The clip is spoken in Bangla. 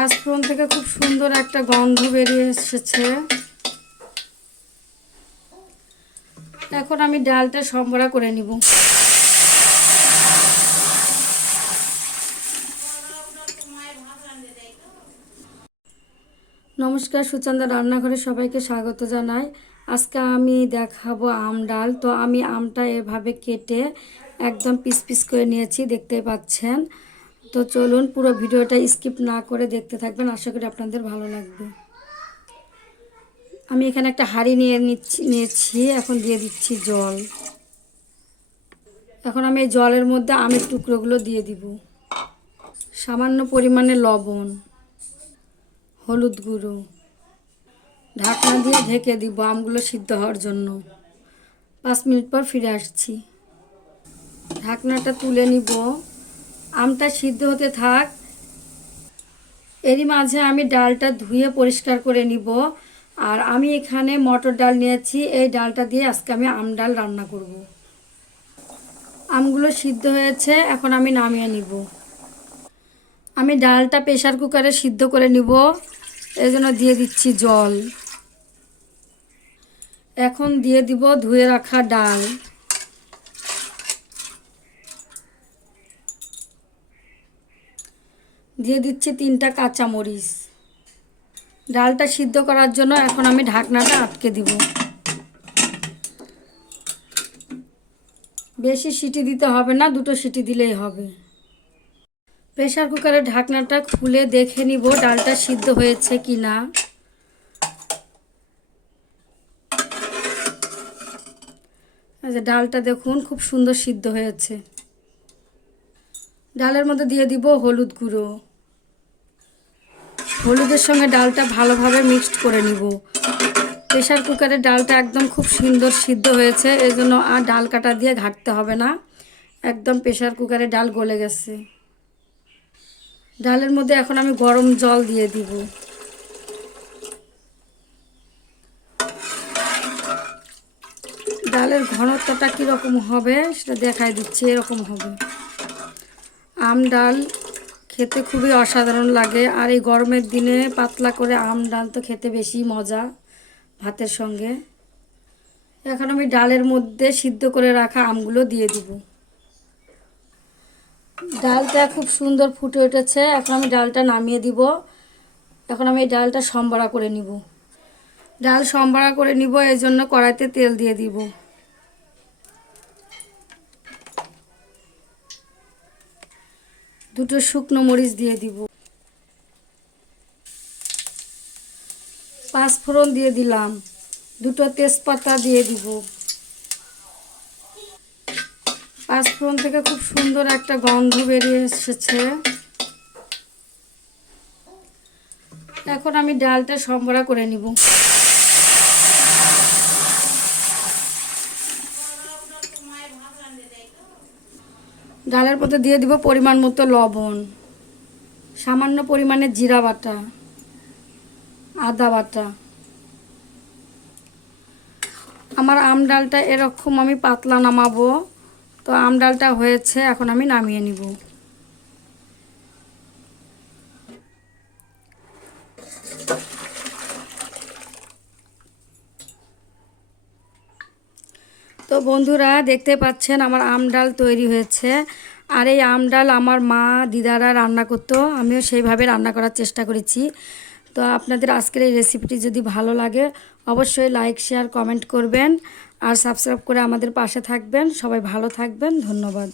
পাঁচফোড়ন থেকে খুব সুন্দর একটা গন্ধ বেরিয়ে এসেছে। এখন আমি ডালটা সম্বরা করে নিব। নমস্কার, সুচন্দা রান্নাঘরে সবাইকে স্বাগত জানাই। আজকে আমি দেখাবো আম ডাল। তো আমি আমটা এভাবে কেটে একদম পিস পিস করে নিয়েছি দেখতেই পাচ্ছেন। তো চলুন পুরো ভিডিওটা স্কিপ না করে দেখতে থাকবেন। আশা করি আপনাদের ভালো লাগবে। আমি এখানে একটা হাঁড়ি নিয়ে নিচ্ছি, নিয়েছি। এখন দিয়ে দিচ্ছি জল। এখন আমি এই জলের মধ্যে আমের টুকরোগুলো দিয়ে দিব। সামান্য পরিমাণে লবণ, হলুদ গুঁড়ো, ঢাকনা দিয়ে ঢেকে দিব আমগুলো সিদ্ধ হওয়ার জন্য। পাঁচ মিনিট পর ফিরে আসছি। ঢাকনাটা তুলে নিব। আমটা সিদ্ধ হতে থাক। এরই মাঝে আমি ডালটা ধুয়ে পরিষ্কার করে নিব। আর আমি এখানে মটর ডাল নিয়েছি। এই ডালটা দিয়ে আজকে আমি আম ডাল রান্না করব। আমগুলো সিদ্ধ হয়েছে, এখন আমি নামিয়ে নিব। আমি ডালটা প্রেশার কুকারে সিদ্ধ করে নিব। এই জন্য দিয়ে দিচ্ছি জল। এখন দিয়ে দিব ধুয়ে রাখা ডাল। দিয়ে দিচ্ছি তিনটা কাঁচামরিচ। ডালটা সিদ্ধ করার জন্য এখন আমি ঢাকনাটা আটকে দিব। বেশি সিটি দিতে হবে না, দুটো সিটি দিলেই হবে। প্রেশার কুকারের ঢাকনাটা খুলে দেখে নিব ডালটা সিদ্ধ হয়েছে কি না আচ্ছা ডালটা দেখুন, খুব সুন্দর সিদ্ধ হয়েছে। ডালের মধ্যে দিয়ে দিব হলুদ গুঁড়ো। হলুদের সঙ্গে ডালটা ভালোভাবে মিক্সড করে নিব। প্রেশার কুকারে ডালটা একদম খুব সুন্দর সিদ্ধ হয়েছে এই জন্য আর ডাল কাটা দিয়ে ঘাটতে হবে না। একদম প্রেশার কুকারে ডাল গলে গেছে। ডালের মধ্যে এখন আমি গরম জল দিয়ে দিব। ডালের ঘনত্বটা কীরকম হবে সেটা দেখাই দিচ্ছি, এরকম হবে। আম ডাল খেতে খুবই অসাধারণ লাগে। আর এই গরমের দিনে পাতলা করে আম, ডাল তো খেতে বেশি মজা ভাতের সঙ্গে। এখন আমি ডালের মধ্যে সিদ্ধ করে রাখা আমগুলো দিয়ে দিব। ডালটা খুব সুন্দর ফুটে উঠেছে। এখন আমি ডালটা নামিয়ে দিব। এখন আমি এই ডালটা সম্বরা করে নিব। ডাল সম্বরা করে নিব এই জন্য কড়াইতে তেল দিয়ে দিব। দুটো শুকনো মরিচ দিয়ে দিব। পাঁচ ফোড়ন দিয়ে দিলাম। দুটো তেজপাতা দিয়ে দিব। পাঁচফোড়ন থেকে খুব সুন্দর একটা গন্ধ বেরিয়ে এসেছে। এখন আমি ডালটা সম্বরা করে নিব। ডালের মধ্যে দিয়ে দিব পরিমাণ মতো লবণ, সামান্য পরিমাণে জিরা বাটা, আদা বাটা। আমার আম ডালটা এরকম আমি পাতলা নামাবো, তো আম ডালটা হয়েছে, এখন আমি নামিয়ে নিব। তো বন্ধুরা দেখতে পাচ্ছেন আমার আম ডাল তৈরি হয়েছে। আর এই আম ডাল আমার মা, দিদারা রান্না করতো। আমিও সেইভাবে রান্না করার চেষ্টা করেছি। তো আপনাদের আজকের এই রেসিপিটি যদি ভালো লাগে, অবশ্যই লাইক শেয়ার কমেন্ট করবেন। আর সাবস্ক্রাইব করে আমাদের পাশে থাকবেন। সবাই ভালো থাকবেন। ধন্যবাদ।